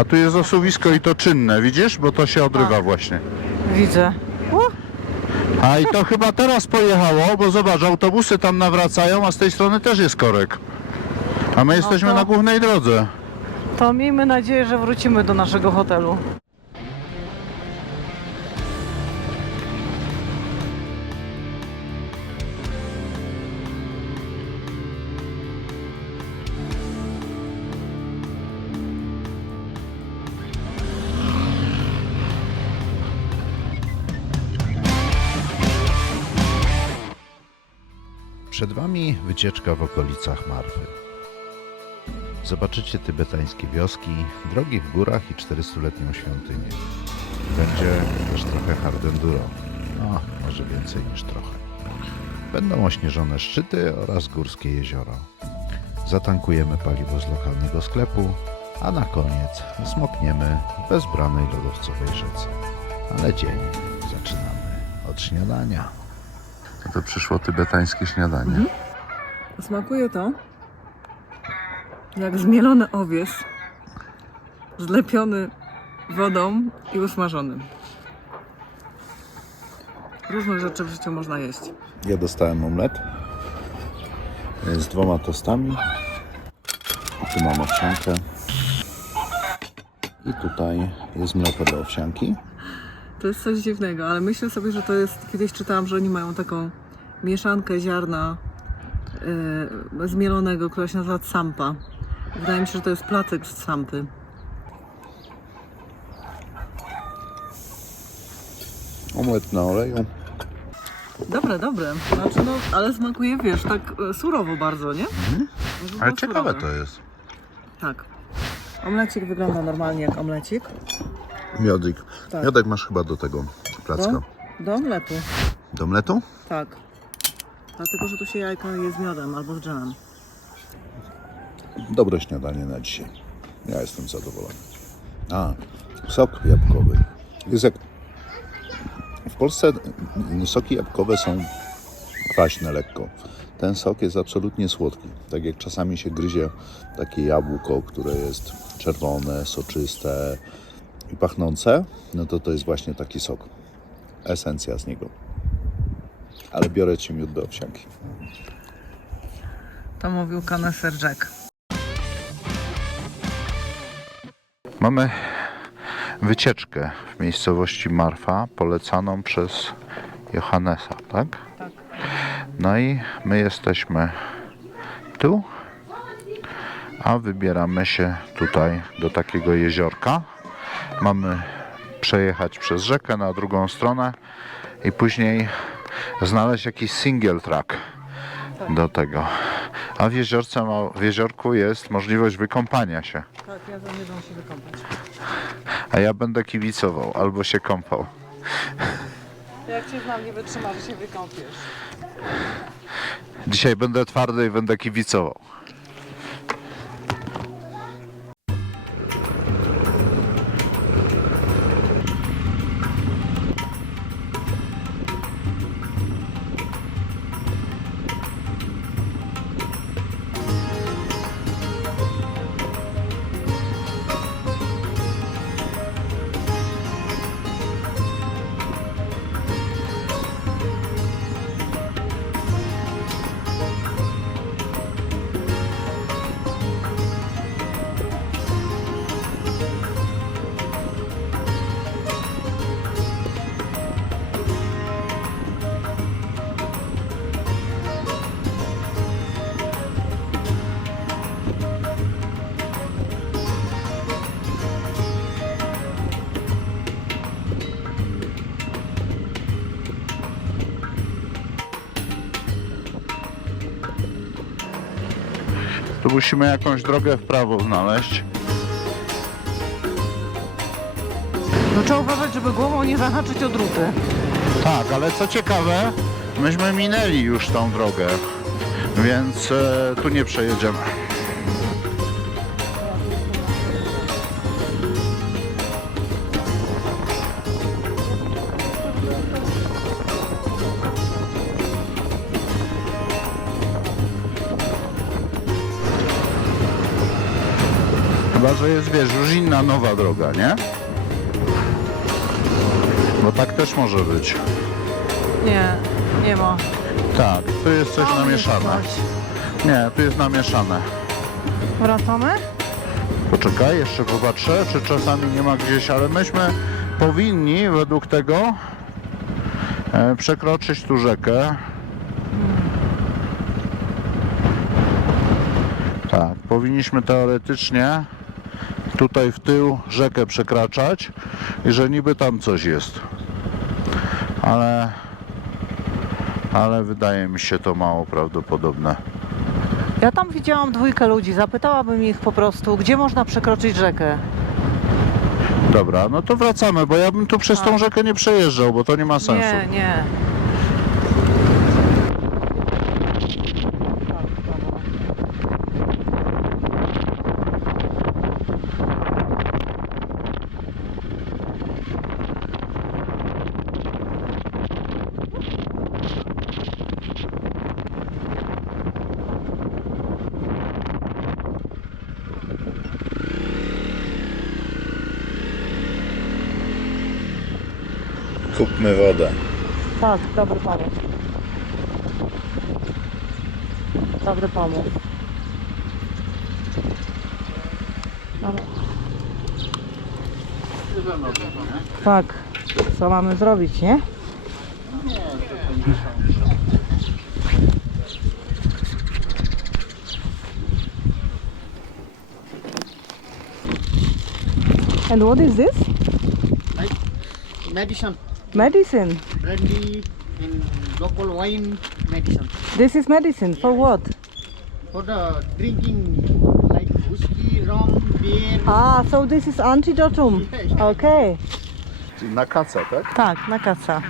A tu jest osuwisko i to czynne, widzisz? Bo to się odrywa Tak. właśnie. Widzę. A i to chyba teraz pojechało, bo zobacz, autobusy tam nawracają, a z tej strony też jest korek. A my jesteśmy to- na głównej drodze. To miejmy nadzieję, że wrócimy do naszego hotelu. Przed Wami wycieczka w okolicach Marfy. Zobaczycie tybetańskie wioski, drogi w górach i 400-letnią świątynię. Będzie też trochę hard enduro, no może więcej niż trochę. Będą ośnieżone szczyty oraz górskie jezioro. Zatankujemy paliwo z lokalnego sklepu, a na koniec smokniemy w bezbranej lodowcowej rzece. Ale dzień zaczynamy od śniadania. To przyszło tybetańskie śniadanie. Smakuje to jak zmielony owies, zlepiony wodą i usmażony. Różne rzeczy w życiu można jeść. Ja dostałem omlet z 2 tostami. Tu mam owsiankę. I tutaj jest mleko do owsianki. To jest coś dziwnego, ale myślę sobie, że to jest... Kiedyś czytałam, że oni mają taką mieszankę ziarna zmielonego, która się nazywa tsampa. Wydaje mi się, że to jest placek z tsampy. Omlet na oleju. Dobre, dobre. Znaczy, no, ale smakuje, wiesz, tak surowo bardzo, nie? Może Ale było ciekawe surowe. to jest. Tak. Omlecik wygląda normalnie jak omlecik. Miodzik. Tak. Miodek masz chyba do tego placka. Do omletu. Do omletu? Tak. Dlatego, że tu się jajko je z miodem albo z dżemem. Dobre śniadanie na dzisiaj. Ja jestem zadowolony. A, sok jabłkowy. Jest jak... W Polsce soki jabłkowe są kwaśne lekko. Ten sok jest absolutnie słodki. Tak jak czasami się gryzie takie jabłko, które jest czerwone, soczyste i pachnące, no to jest właśnie taki sok. Esencja z niego. Ale biorę Ci miód do owsianki. To mówił koneser Jack. Mamy wycieczkę w miejscowości Marfa polecaną przez Johannesa, tak? Tak. No i my jesteśmy tu, a wybieramy się tutaj do takiego jeziorka. Mamy przejechać przez rzekę na drugą stronę i później znaleźć jakiś single track do tego. A w jeziorku jest możliwość wykąpania się. Tak, ja zamierzam się wykąpać. A ja będę kibicował albo się kąpał. Jak Cię znam, nie wytrzyma, że się wykąpiesz. Dzisiaj będę twardy i będę kibicował. Tu musimy jakąś drogę w prawo znaleźć. No trzeba uważać, żeby głową nie zahaczyć o druty. Tak, ale co ciekawe, myśmy minęli już tą drogę, więc tu nie przejedziemy. Chyba, że jest, wiesz, już inna, nowa droga, nie? Bo tak też może być. Nie, nie ma. Tak, tu jest coś Tam namieszane. jest coś. Nie, tu jest namieszane. Wracamy? Poczekaj, jeszcze popatrzę, czy czasami nie ma gdzieś, ale myśmy powinni według tego przekroczyć tu rzekę. Tak, powinniśmy teoretycznie tutaj w tył rzekę przekraczać i że niby tam coś jest. Ale wydaje mi się to mało prawdopodobne. Ja tam widziałam 2 ludzi. Zapytałabym ich po prostu, gdzie można przekroczyć rzekę. Dobra, no to wracamy, bo ja bym tu przez tą rzekę nie przejeżdżał, bo to nie ma sensu. Nie, nie. Kupmy wodę. Tak, dobry pomysł. Dobry pomysł. Tak, co mamy zrobić, nie? And what is this? Like medicine, Medicine. brandy, and local wine medicine. This is medicine for what? For the drinking, like whiskey, rum, beer. Ah, so this is antidotum. Okay. Czyli na kaca, tak? Tak, na kaca.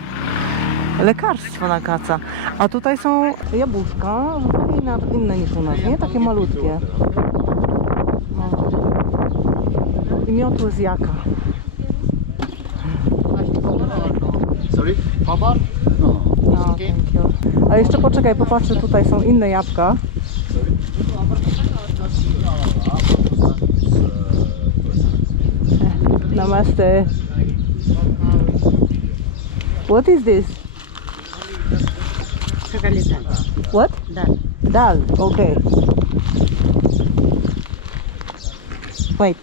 Lekarstwo na kaca. A tutaj są jabłuszka, zupełnie inne niż u nas, nie? Takie malutkie. No. I miotły z jaka. Sorry? Cover? No. No, thank you. A jeszcze poczekaj, popatrzę, tutaj są inne jabłka. Namaste. What is this? What? Dal, okay. Wait.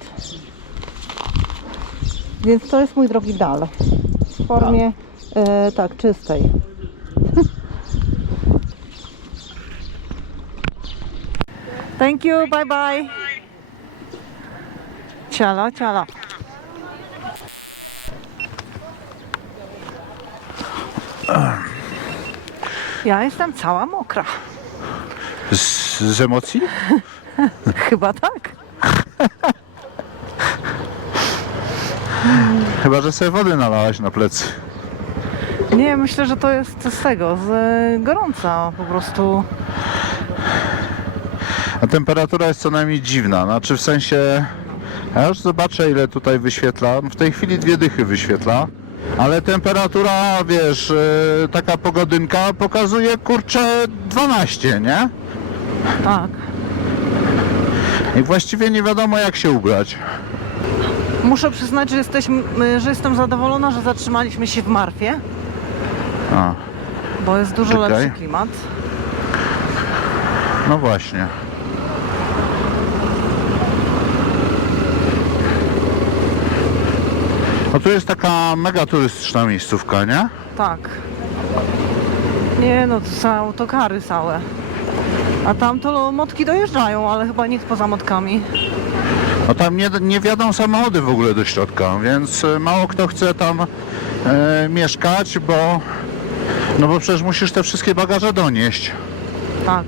Więc to jest, mój drogi, dal. W formie, tak, czystej. Thank you, bye bye. Ciala, ciala. Ja jestem cała mokra. Z emocji? Chyba tak. Chyba, że sobie wody nalałaś na plecy. Nie, myślę, że to jest z tego, z gorąca po prostu. A temperatura jest co najmniej dziwna, znaczy w sensie, ja już zobaczę ile tutaj wyświetla, w tej chwili 2 dychy wyświetla, ale temperatura, wiesz, taka pogodynka pokazuje, kurczę, 12, nie? Tak. I właściwie nie wiadomo jak się ubrać. Muszę przyznać, że jestem zadowolona, że zatrzymaliśmy się w Marfie, A, bo jest dużo Czekaj. lepszy klimat. no właśnie. No tu jest taka mega turystyczna miejscówka, nie? Tak. Nie no, to są autokary całe. A tam to motki dojeżdżają, ale chyba nikt poza motkami. No tam nie wjadą samochody w ogóle do środka, więc mało kto chce tam mieszkać, bo no bo przecież musisz te wszystkie bagaże donieść. Tak.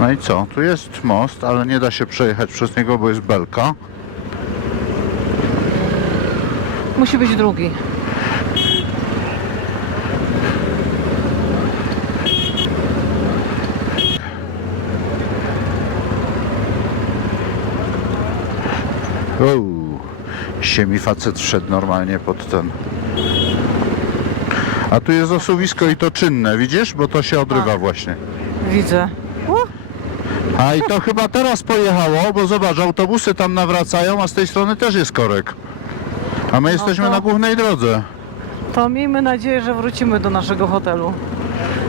No i co? Tu jest most, ale nie da się przejechać przez niego, bo jest belka. Musi być drugi. Się mi facet wszedł normalnie pod ten. A tu jest osuwisko i to czynne, widzisz? Bo to się odrywa Tak. właśnie. Widzę. A i to chyba teraz pojechało, bo zobacz, autobusy tam nawracają, a z tej strony też jest korek. A my jesteśmy to- na głównej drodze. To miejmy nadzieję, że wrócimy do naszego hotelu.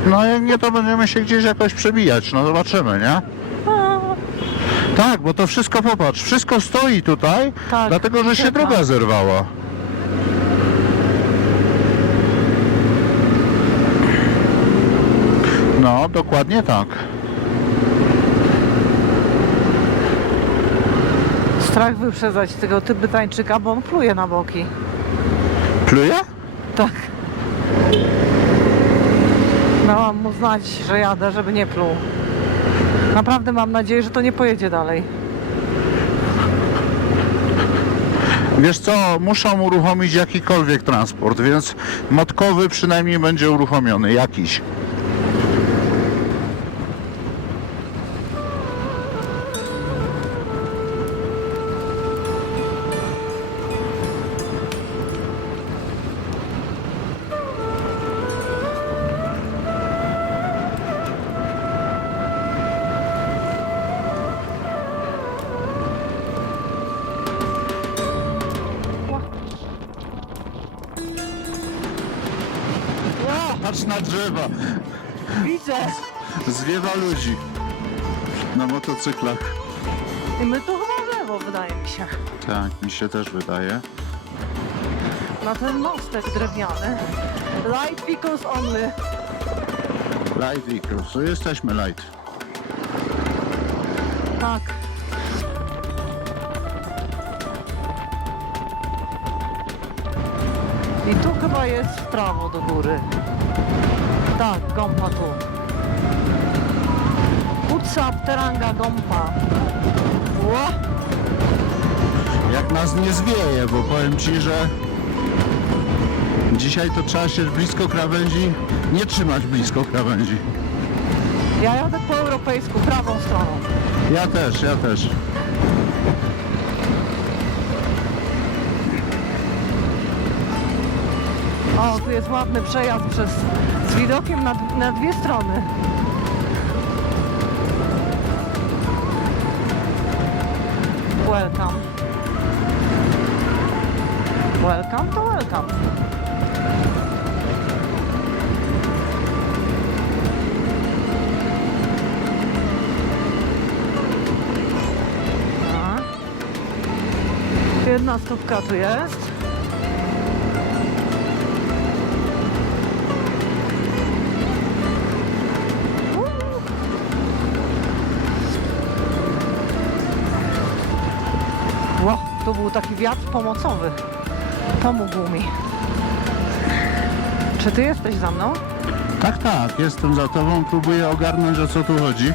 No jak nie, to będziemy się gdzieś jakoś przebijać, no zobaczymy, nie? Tak, bo to wszystko, popatrz, wszystko stoi tutaj, Tak, dlatego że się czeka. droga zerwała. No, dokładnie tak. Strach wyprzedzać tego Tybetańczyka, bo on pluje na boki. Pluje? Tak. Dałam mu znać, że jadę, żeby nie pluł. Naprawdę mam nadzieję, że to nie pojedzie dalej. Wiesz co, muszą uruchomić jakikolwiek transport, więc motkowy przynajmniej będzie uruchomiony, jakiś. Patrz na drzewa, Widzę! zwiewa ludzi na motocyklach. I my tu chyba w lewo, wydaje mi się. Tak, mi się też wydaje. Na ten mostek drewniany. Light vehicles only. Light vehicles, tu jesteśmy light. Tak. I tu chyba jest w prawo do góry. Tak, gąpa tu. Utsap Teranga gąpa. Ło! Jak nas nie zwieje, bo powiem Ci, że dzisiaj to trzeba się blisko krawędzi nie trzymać blisko krawędzi. Ja jadę po europejsku, prawą stroną. Ja też, ja też. O, tu jest ładny przejazd z widokiem na dwie strony. Welcome. Welcome to welcome. A. Jedna stópka tu jest. Ło, to był taki wiatr pomocowy. Pomógł mi. Czy ty jesteś za mną? Tak, tak, jestem za Tobą, próbuję ogarnąć, o co tu chodzi.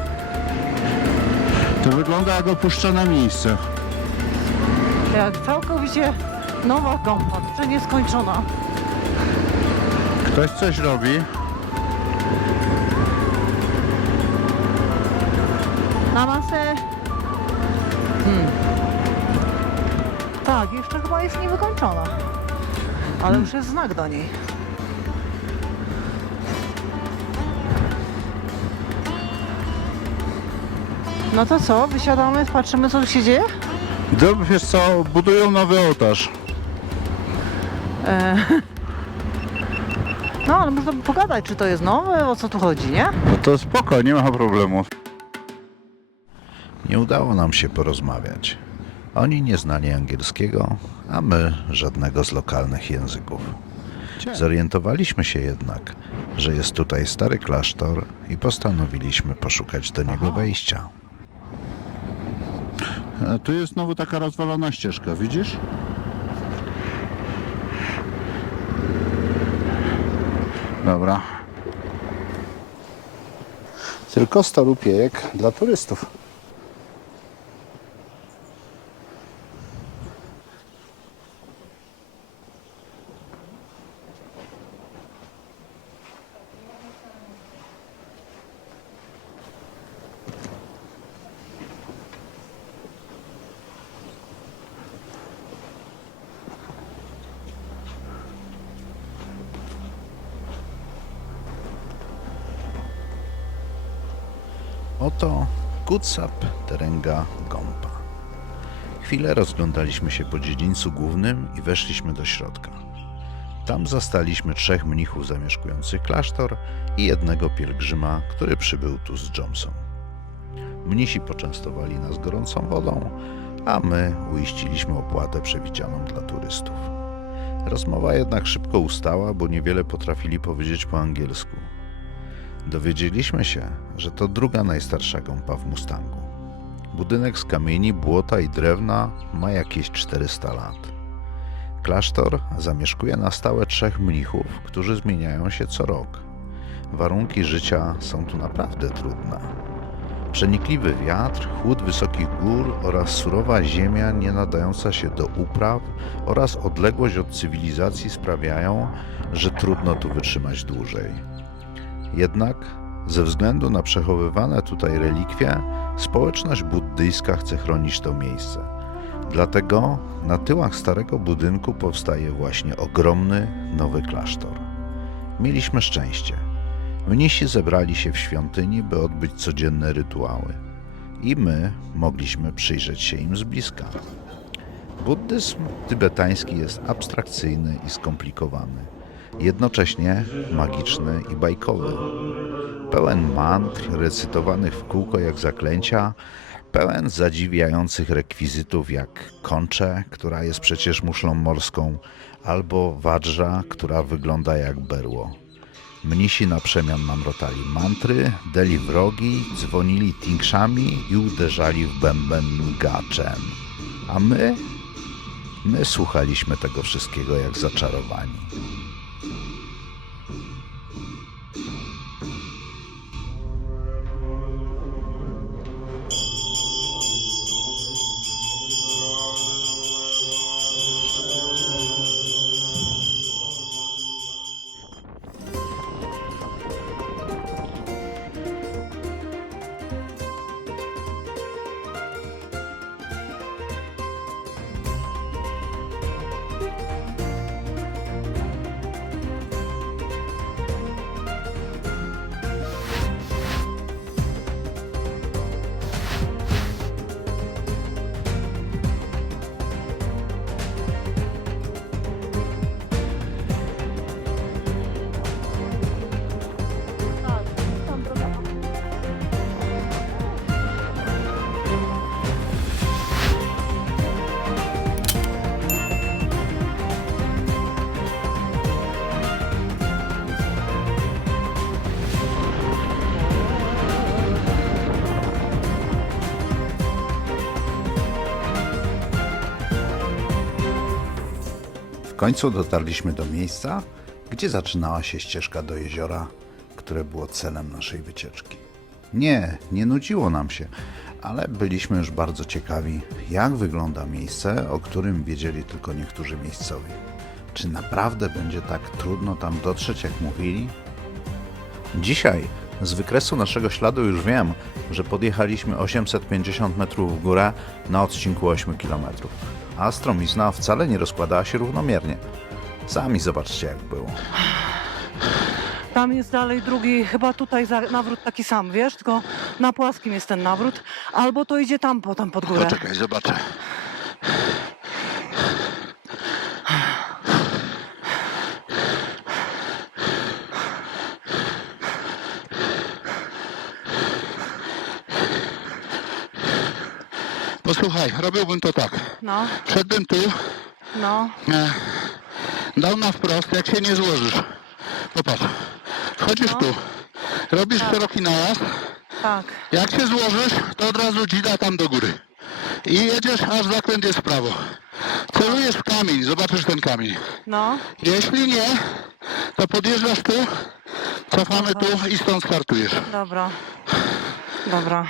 To wygląda jak opuszczone miejsce. Jak całkowicie nowa gąba, czy nieskończona. Ktoś coś robi. Namaste. Tak, jeszcze chyba jest niewykończona. Ale już jest znak do niej. No to co, wysiadamy, patrzymy co tu się dzieje? Wiesz co, budują nowy ołtarz. No ale można by pogadać, czy to jest nowe, o co tu chodzi, nie? No to spoko, nie ma problemu. Nie udało nam się porozmawiać. Oni nie znali angielskiego, a my żadnego z lokalnych języków. Zorientowaliśmy się jednak, że jest tutaj stary klasztor i postanowiliśmy poszukać do niego wejścia. Tu jest znowu taka rozwalona ścieżka, widzisz? Dobra. Tylko 100 rupiejek dla turystów. Oto Kutsap Terenga Gompa. Chwilę rozglądaliśmy się po dziedzińcu głównym i weszliśmy do środka. Tam zastaliśmy 3 mnichów zamieszkujących klasztor i jednego pielgrzyma, który przybył tu z dżomsą. Mnisi poczęstowali nas gorącą wodą, a my uiściliśmy opłatę przewidzianą dla turystów. Rozmowa jednak szybko ustała, bo niewiele potrafili powiedzieć po angielsku. Dowiedzieliśmy się, że to druga najstarsza gąpa w Mustangu. Budynek z kamieni, błota i drewna ma jakieś 400 lat. Klasztor zamieszkuje na stałe 3 mnichów, którzy zmieniają się co rok. Warunki życia są tu naprawdę trudne. Przenikliwy wiatr, chłód wysokich gór oraz surowa ziemia nie nadająca się do upraw oraz odległość od cywilizacji sprawiają, że trudno tu wytrzymać dłużej. Jednak ze względu na przechowywane tutaj relikwie, społeczność buddyjska chce chronić to miejsce. Dlatego na tyłach starego budynku powstaje właśnie ogromny, nowy klasztor. Mieliśmy szczęście. Mnisi zebrali się w świątyni, by odbyć codzienne rytuały. I my mogliśmy przyjrzeć się im z bliska. Buddyzm tybetański jest abstrakcyjny i skomplikowany. Jednocześnie magiczny i bajkowy. Pełen mantr recytowanych w kółko jak zaklęcia, pełen zadziwiających rekwizytów jak koncze, która jest przecież muszlą morską, albo wadża, która wygląda jak berło. Mnisi na przemian mamrotali mantry, deli wrogi, dzwonili tinkszami i uderzali w bęben gaczem. A my słuchaliśmy tego wszystkiego jak zaczarowani. W końcu dotarliśmy do miejsca, gdzie zaczynała się ścieżka do jeziora, które było celem naszej wycieczki. Nie nudziło nam się, ale byliśmy już bardzo ciekawi, jak wygląda miejsce, o którym wiedzieli tylko niektórzy miejscowi. Czy naprawdę będzie tak trudno tam dotrzeć, jak mówili? Dzisiaj z wykresu naszego śladu już wiem, że podjechaliśmy 850 metrów w górę na odcinku 8 km. A stromizna wcale nie rozkładała się równomiernie. Sami zobaczcie, jak było. Tam jest dalej drugi, chyba tutaj nawrót taki sam, wiesz, tylko na płaskim jest ten nawrót. Albo to idzie tam potem pod górę. Poczekaj, zobaczę. Posłuchaj, robiłbym to tak. No, Wszedłbym tu, no, dał na wprost, jak się nie złożysz. Popatrz, wchodzisz No. tu, robisz szeroki najazd, tak. jak się złożysz, to od razu dzida tam do góry. I jedziesz, aż zakręt jest w prawo. Celujesz w kamień, zobaczysz ten kamień. No, Jeśli nie, to podjeżdżasz tu, cofamy tu i stąd startujesz. dobra. Dobra.